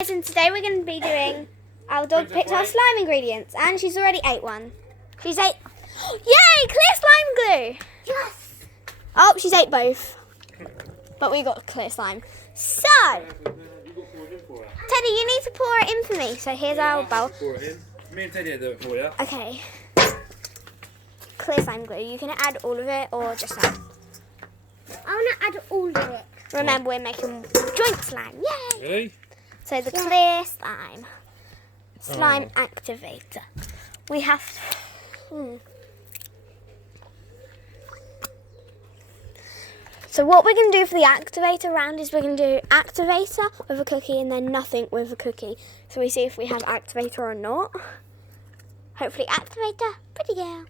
And today we're going to be doing our dog picked our slime ingredients, and she's already ate one. She's ate. Yay! Clear slime glue. Yes. Oh, she's ate both, but we got clear slime. So, Teddy, you need to pour it in for me. So here's our bowl. Pour it in. Me and Teddy will do it for you. Okay. Clear slime glue. You can add all of it or just some. I want to add all of it. Remember, we're making joint slime. Yay! Ready? So the clear slime activator. We have to, So what we're going to do for the activator round is we're going to do activator with a cookie and then nothing with a cookie. So we see if we have activator or not. Hopefully activator, pretty girl.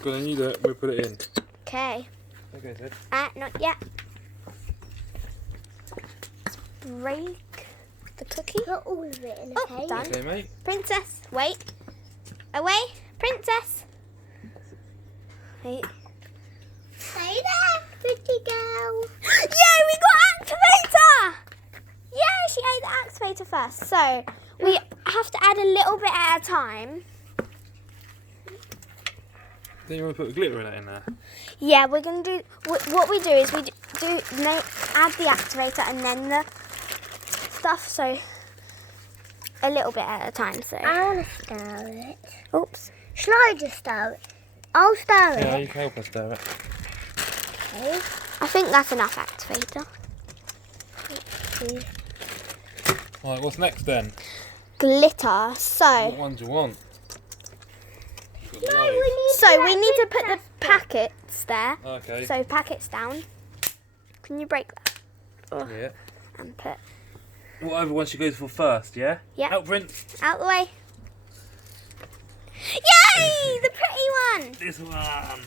Go on, you do it. We'll put it in. Okay. Okay, Ted. Not yet. Break the cookie. Put all of it in a Oh, cake. done. Okay, mate. Princess, wait. Away, princess. Wait. Stay there, pretty girl. Yay, we got activator! Yay, she ate the activator first. So, we have to add a little bit at a time. Then you want to put the glitter in it in there? Yeah, we're going to do, what we do is we add the activator and then the stuff, so a little bit at a time. So, I want to stir it. oops. Shall I just stir it? I'll stir Yeah, it. you can help us do it. Okay. I think that's enough activator. Right, what's next then? Glitter. So, What one do you want? You've got No, loads. we need so to we let need to Princess put the packets there. Okay. So packets down. Can you break that? Yeah. And put Whatever one she goes for first, yeah? Yeah. Help, Prince. out the way. Yay! The pretty one. This one.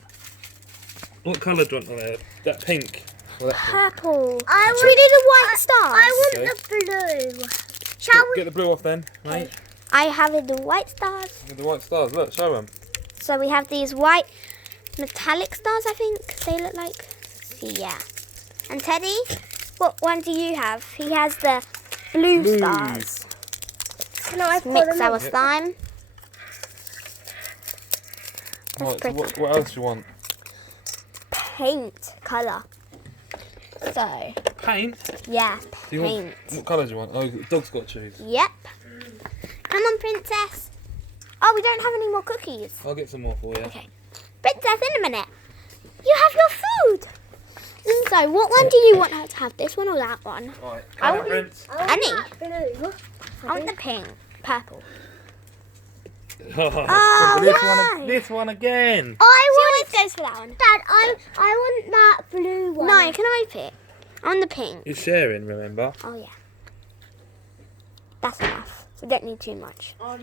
What colour do you want on there? That pink? Or that pink? Purple. I Should we do the white stars? I want Okay. the blue. Shall we? Get the blue off then, mate. I have the white stars. Get the white stars. Look, show them. So we have these white metallic stars, I think they look like. Yeah. And Teddy, what one do you have? He has the blue Blue. stars. Can I pour Mix them our in? slime. Right, so pretty. what else do you want? Paint colour. So, Paint? yeah, Do you want, paint. what colour do you want? Oh, the dog's got to choose. Yep. Come on, princess. Oh, we don't have any more cookies. I'll get some more for you. Okay. Princess, in a minute. You have your food. So, what one do you want her to have? This one or that one? Right, I come on, want- Prince. I want Annie. that blue. I want the pink. Purple. Oh, why? this one again. I She want always goes for that one. that. I want that blue one. No, can I pick? I want the pink. You're sharing, remember? Oh, yeah. That's enough. We don't need too much. Now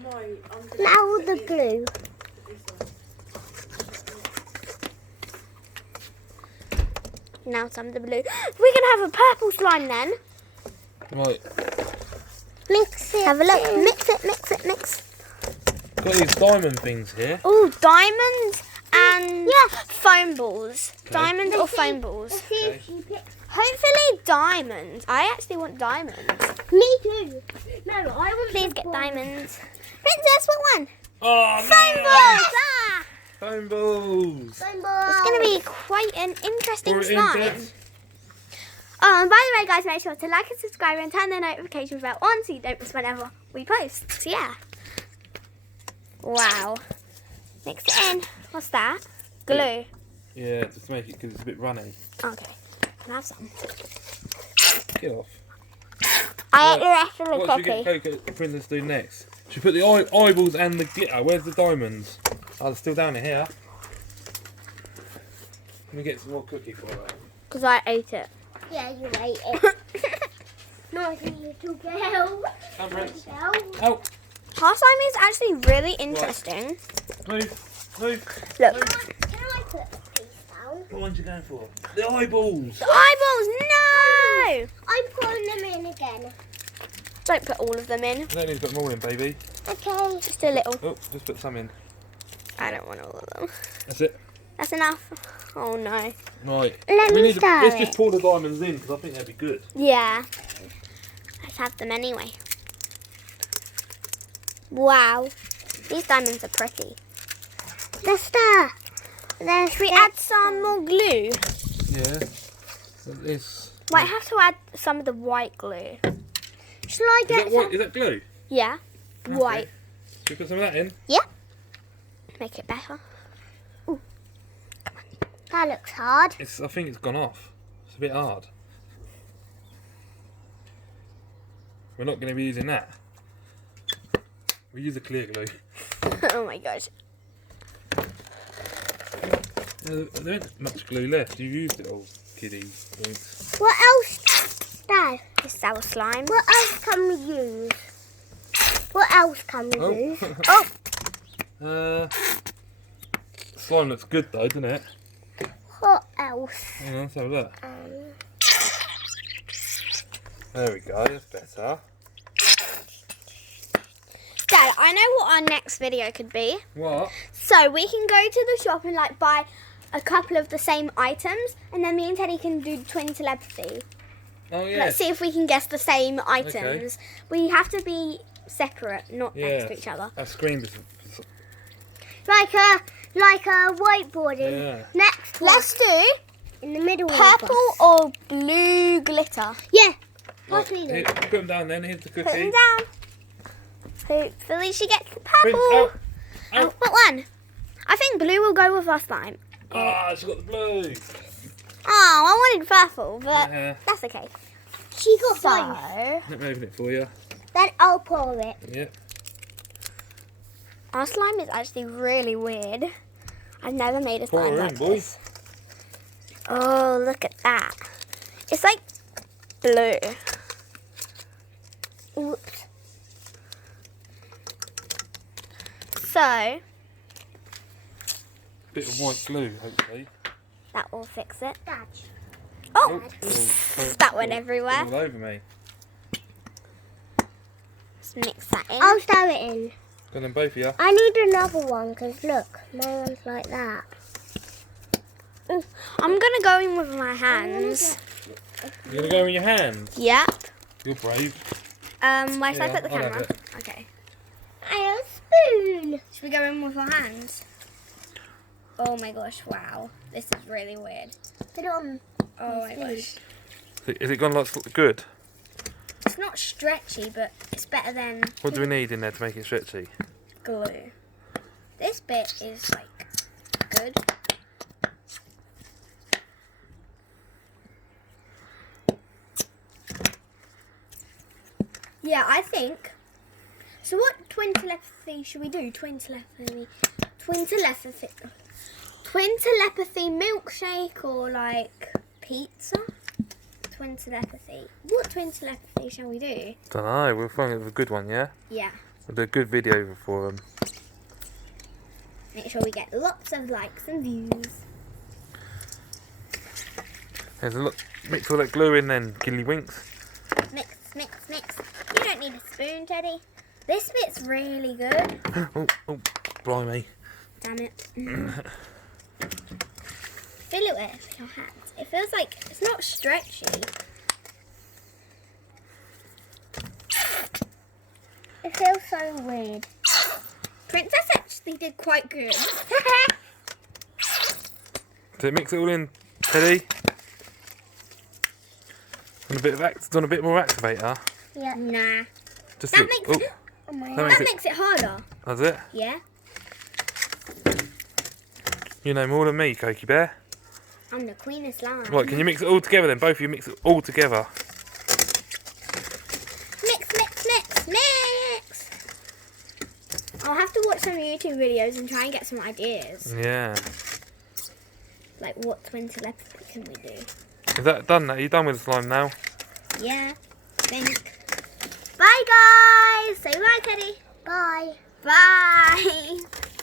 the blue. Now some of the blue. We can have a purple slime then. Right, Mix it. Have a look. in. Mix it, mix it, mix. got these diamond things here. Oh, diamonds and Yeah. foam balls. Okay. Diamonds or foam balls. Let's see if you pick. Hopefully diamonds. I actually want diamonds. Me too. No, I want. Please the get one. diamonds. Princess, what one? Oh, Foam balls! Ah! Foam balls. Rainbow. It's going to be quite an interesting Pour it in, slime. Prince. Oh, and by the way, guys, make sure to like and subscribe and turn the notification bell on so you don't miss whenever we post. So, yeah. Wow. Mix it in. What's that? Glue. Yeah, just make it because it's a bit runny. Okay. Can I have some? Get off. I ate the rest of the What should we cookie. get Coco Princess do next? Should we put the eyeballs and the glitter? Where's the diamonds? Oh, they're still down here. Let me get some more cookie for her. Because I ate it. Yeah, you ate it. Nice little girl. Come, Prince. Girl. Oh, Our slime is actually really interesting. move, move. Look. Can I put a piece down? What one's you going for? The eyeballs. The eyeballs! No! I'm putting them in again. Don't put all of them in. You don't need to put them all in, baby. Okay. Just a little. Oh, just put some in. I don't want all of them. That's it. That's enough. Oh no. Right. Let me Let's start just pour the diamonds in because I think they'd be good. Yeah. let's have them anyway. Wow, these diamonds are pretty. Should we add some more glue? Yeah. This. Might have to add some of the white glue. Shall I Is get that white? Is that glue? Yeah, white. Should we put some of that in? Make it better. That looks hard. I think it's gone off. It's a bit hard. We're not going to be using that. We use a clear glue. Oh my gosh. There isn't much glue left. You've used it all, kiddie. What else, Dad? This is our slime. What else can we use? What else can we use? Oh. Slime looks good though, doesn't it? What else? Hang on, let's have a look. There we go, that's better. Dad, I know what our next video could be. What? So we can go to the shop and like buy a couple of the same items, and then me and Teddy can do twin telepathy. Oh yeah. Let's see if we can guess the same items. We have to be separate, not next to each other. Our screen. Like a whiteboard in Yeah. next one. Let's do In the middle of purple us. or blue glitter. Yeah. Right, Purple. here, put them down then. Here's the cookie. Put them down. Hopefully she gets Prince, purple. out. Out. What one? I think blue will go with our slime. Ah, she got the blue. Oh, I wanted purple, but Yeah. that's okay. She got So, both. Let me open it for you. Then I'll pour it. Yeah. our slime is actually really weird. I've never made a Pour slime her like in, boy. this. Oh, look at that. It's like blue. Oops. So, Bit of white glue, hopefully. that will fix it. Dad. Oh, Oh, that went everywhere. all over me. Let's mix that in. I'll throw it in. Got them both of you. I need another one because look, my one's like that. I'm gonna go in with my hands. You're gonna go in your hands. Yep. You're brave. Where should I Yeah, put the I'll have camera? it. Okay. I have a spoon. Should we go in with our hands? Oh my gosh, wow. This is really weird. Put it on. Oh my gosh. Is it gone like good? It's not stretchy, but it's better than What do we need in there to make it stretchy? glue. This bit is like good. Yeah, I think. So what twin telepathy should we do? Twin telepathy milkshake or like pizza? Twin telepathy. What twin telepathy shall we do? Don't know. We'll find a good one, yeah. Yeah. We'll do a good video for them. Make sure we get lots of likes and views. There's a lot. Mix all that glue in, then, Gilly Winks. Mix, mix, mix. You don't need a spoon, Teddy. This bit's really good. Oh, blimey. Damn it. Feel it with your hands. It feels like it's not stretchy. It feels so weird. Princess actually did quite good. Did it mix it all in, Teddy? And done a bit more activator. Yeah. Nah. Just That look. makes Oh, it, Oh my That God. makes that it- makes it harder. that's it. Yeah. You know more than me, Cokie Bear. I'm the queen of slime. Right, can you mix it all together then? Both of you mix it all together. Mix, mix, mix, mix. I'll have to watch some YouTube videos and try and get some ideas. Yeah. Like what twin telepathy can we do? Is that done now? Are you done with the slime now? Yeah. Think. Bye guys. Say bye, Teddy. Bye. Bye.